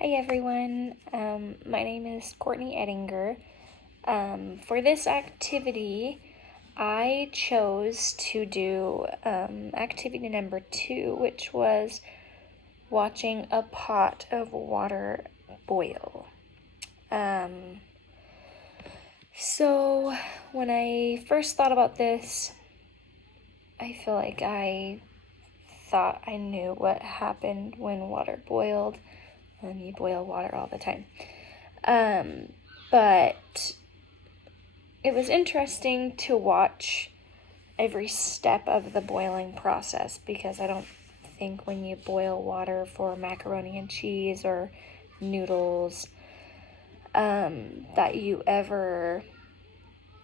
Hi everyone, my name is Courtney Ettinger. For this activity, I chose to do activity number 2, which was watching a pot of water boil. So when I first thought about this, I feel like I thought I knew what happened when water boiled, and you boil water all the time. But it was interesting to watch every step of the boiling process, because I don't think when you boil water for macaroni and cheese or noodles that you ever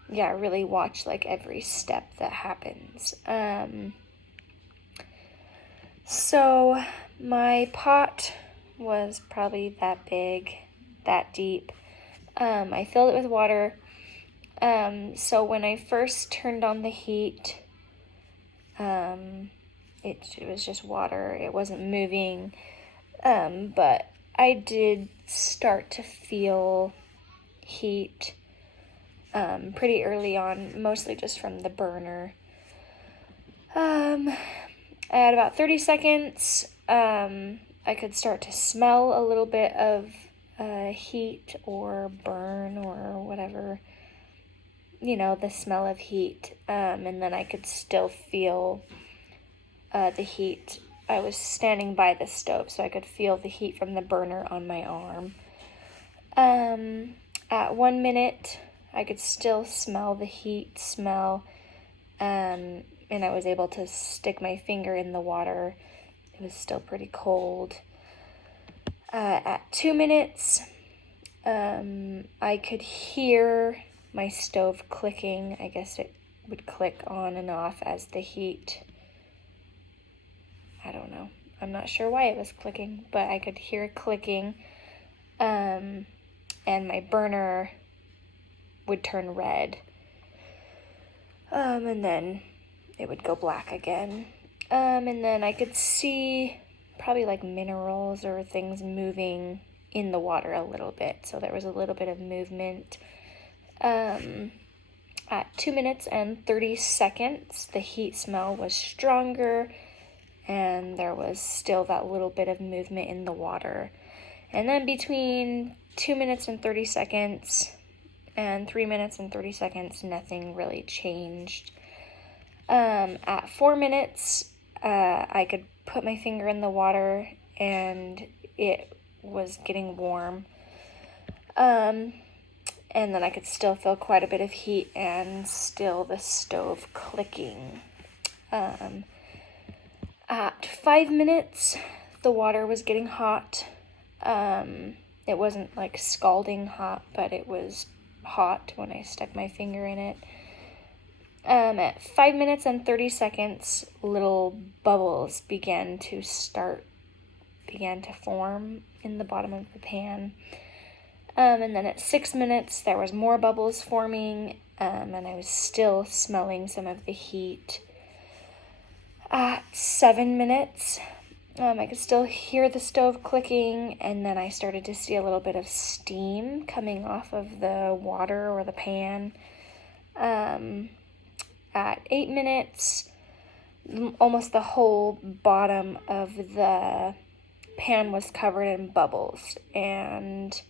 really watch like every step that happens. So my pot was probably that big, that deep. I filled it with water. So when I first turned on the heat, it was just water. It wasn't moving. But I did start to feel heat pretty early on, mostly just from the burner. At about 30 seconds, I could start to smell a little bit of heat or burn or whatever, the smell of heat. And then I could still feel the heat. I was standing by the stove, so I could feel the heat from the burner on my arm. At 1 minute, I could still smell the heat smell, and I was able to stick my finger in the water. It was still pretty cold. At 2 minutes, I could hear my stove clicking. I guess it would click on and off as the heat, I don't know. I'm not sure why it was clicking, but I could hear it clicking. And my burner would turn red. And then it would go black again. And then I could see probably like minerals or things moving in the water a little bit. So there was a little bit of movement. At 2 minutes and 30 seconds, the heat smell was stronger, and there was still that little bit of movement in the water. And then between 2 minutes and 30 seconds and 3 minutes and 30 seconds, nothing really changed. At 4 minutes, I could put my finger in the water and it was getting warm. And then I could still feel quite a bit of heat and still the stove clicking. At 5 minutes, the water was getting hot. It wasn't like scalding hot, but it was hot when I stuck my finger in it. At 5 minutes and 30 seconds, little bubbles began to form in the bottom of the pan. And then at 6 minutes, there was more bubbles forming, and I was still smelling some of the heat. At 7 minutes, I could still hear the stove clicking, and then I started to see a little bit of steam coming off of the water or the pan. At 8 minutes, almost the whole bottom of the pan was covered in bubbles, and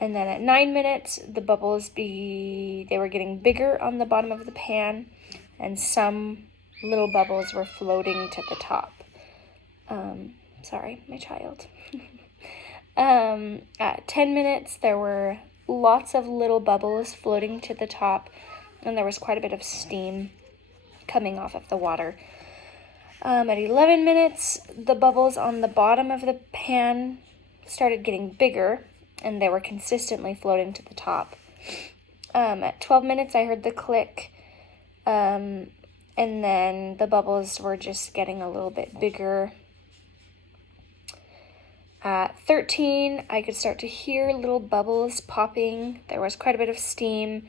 And then at 9 minutes, the bubbles they were getting bigger on the bottom of the pan, and some little bubbles were floating to the top. Sorry, my child. At 10 minutes, there were lots of little bubbles floating to the top, and there was quite a bit of steam coming off of the water. At 11 minutes, the bubbles on the bottom of the pan started getting bigger, and they were consistently floating to the top. At 12 minutes, I heard the click, and then the bubbles were just getting a little bit bigger. At 13, I could start to hear little bubbles popping. There was quite a bit of steam,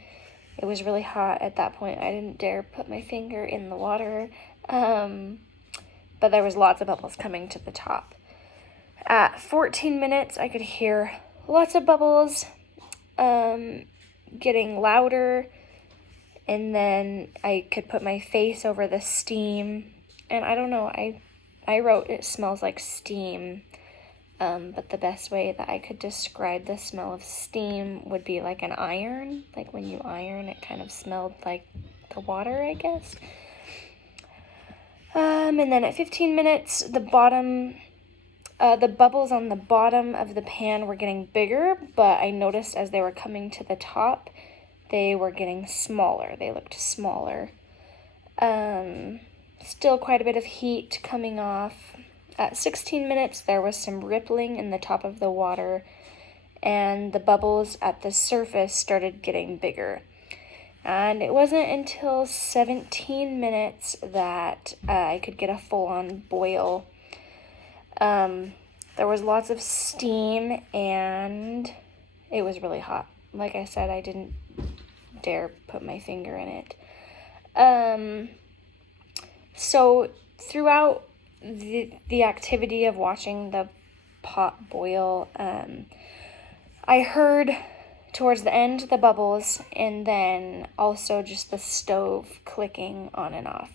It was really hot at that point. I didn't dare put my finger in the water, but there was lots of bubbles coming to the top. At 14 minutes, I could hear lots of bubbles getting louder, and then I could put my face over the steam, and I don't know, I wrote it smells like steam, but the best way that I could describe the smell of steam would be like an iron. Like when you iron, it kind of smelled like the water, I guess. And then at 15 minutes, the bubbles on the bottom of the pan were getting bigger, but I noticed as they were coming to the top, they were getting smaller. They looked smaller. Still quite a bit of heat coming off. At 16 minutes, there was some rippling in the top of the water, and the bubbles at the surface started getting bigger. And it wasn't until 17 minutes that I could get a full-on boil. There was lots of steam, and it was really hot. Like I said, I didn't dare put my finger in it. So throughout the activity of watching the pot boil, I heard towards the end the bubbles, and then also just the stove clicking on and off.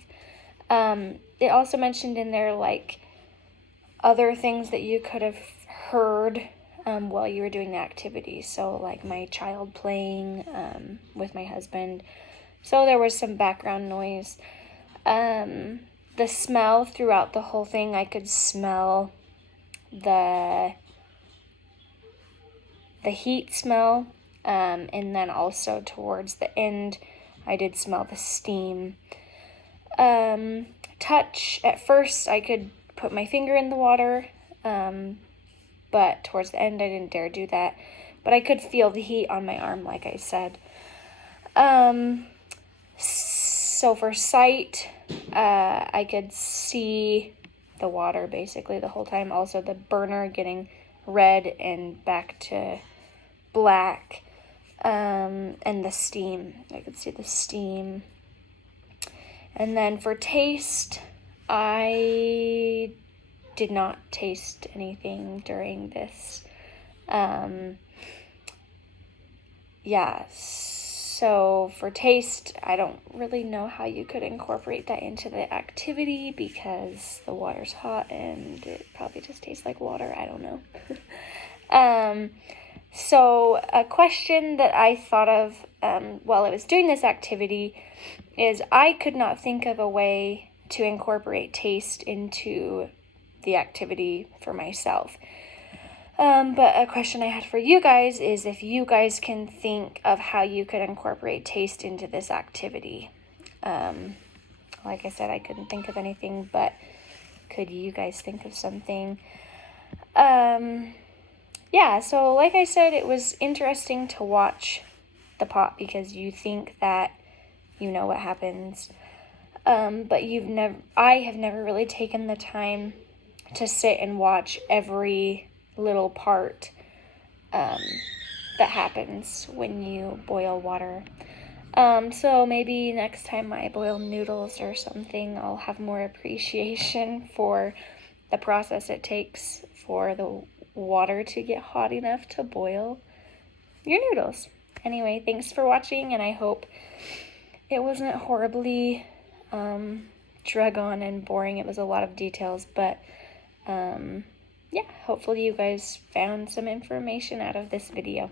It also mentioned in there like other things that you could have heard while you were doing the activity. So like my child playing with my husband. So there was some background noise. The smell throughout the whole thing, I could smell the heat smell, and then also towards the end, I did smell the steam. Touch, at first I could put my finger in the water, but towards the end I didn't dare do that, but I could feel the heat on my arm, like I said. So for sight, I could see the water basically the whole time. Also the burner getting red and back to black, and the steam. I could see the steam. And then for taste, I did not taste anything during this. So for taste, I don't really know how you could incorporate that into the activity because the water's hot and it probably just tastes like water. I don't know. So a question that I thought of while I was doing this activity is I could not think of a way to incorporate taste into the activity for myself. But a question I had for you guys is if you guys can think of how you could incorporate taste into this activity. Like I said, I couldn't think of anything, but could you guys think of something? So like I said, it was interesting to watch the pot because you think that you know what happens. But I have never really taken the time to sit and watch every little part that happens when you boil water. So maybe next time I boil noodles or something, I'll have more appreciation for the process it takes for the water to get hot enough to boil your noodles. Anyway, thanks for watching, and I hope it wasn't horribly drug on and boring. It was a lot of details, but hopefully you guys found some information out of this video.